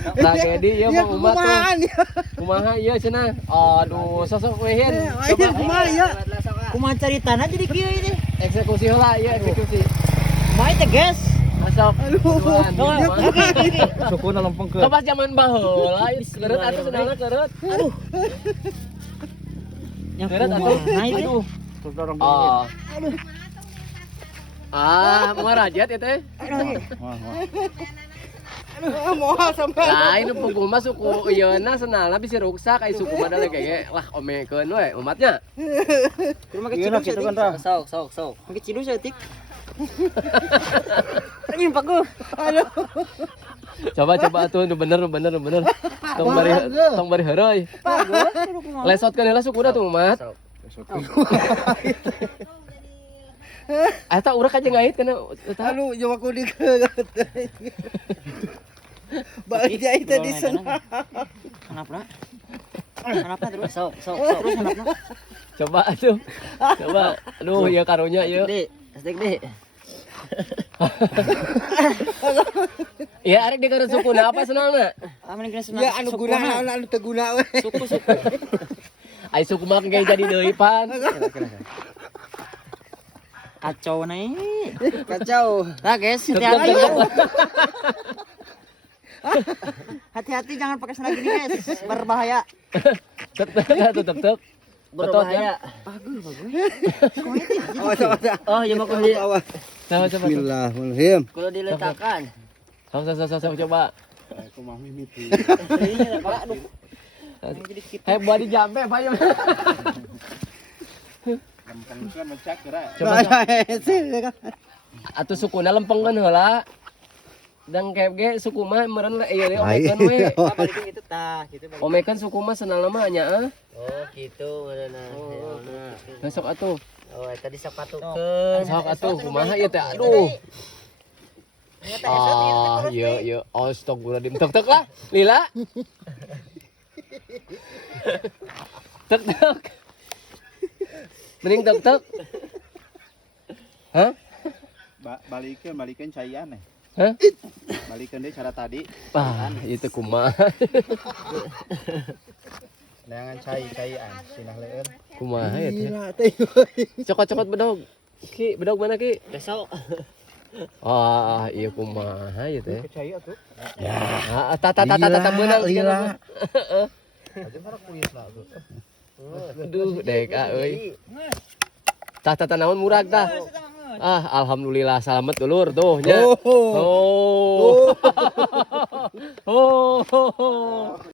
Tragedi ya mau umat kumaha tuh. Kumaha ieu cenah. Aduh, sosok wehin. Coba kumaha ya? Kumaha caritana jadi kieu ini. Eksekusi heula ieu eksekusi. Kumaha teh guys. Masuk. Sukuna lempengkeun. Pas zaman baheula keureut atuh sebenarnya keureut. Aduh. Yang Keureut atuh. kumaha itu. Oh. Mau rajat ya teh. Moal sampai. Nah, ini penguma suku ieuna senalna bisa rusak ai suku mah kayak lah omekeun we umatnya. Kumaha kecil Gitu kan tah. Sok. Kecil setik. Anjing paku. Aduh. Coba atuh nu bener. Tong bari heureuy. Lesotkeun heula sukuna tuh umat. Eta urang aja ngait kana eta. Aduh, jauh aku di balik jahit tadi sana. Kenapa? Kenapa terus? Sok. Terus kenapa? Coba atuh. Coba. Aduh, ieu karunya ieu. Dek. Iya, arek dia karena sukuna apa senangna? Amin kena sunat. Ya anu guna anu teu guna we. Suku. Ai suku mah kayak jadi deui pan. Kacau nih. Kacau. Nah guys, hati-hati jangan pakai sandal gini guys, berbahaya. Tek. Berbahaya. Awas. Oh, ya mau di. Awas. Coba. Bismillahirrahmanirrahim. Kalau diletakkan. Sok coba. Aku mah mimiti. Ini Pak, aduh. Hei buat di jampe apa ya? Lempengkeun mencak geura. Coba. Atuh sukuna lempengkeun heula. Dan kayak suku mah meureun ieu omekeun we. Balikin itu tah, gitu. Omekeun suku mah senalna mah nya Oh, gitu beunana. Besok atuh. Oh, tadi sapatukeun. Sok atuh kumaha ieu teh? Aduh. Iya. Astagfirullahaladzim. Tek lah, Lila. Tek. Mending tek. Hah? Balikeun caian nih. Hah? Balikeun deui cara tadi. Itu kumaha. Neangan caian sinah leueun. Kumaha ya teh? Cokot bedog. Ki, bedog mana ki? Besok. Iya kumaha ya teh. Cai atuh. Ya, tata beunang Lila. Aja marah kuis lah tuh. Aduh, dek euy. Tah naon murag tah? Alhamdulillah selamat dulur tuh nya. Oh.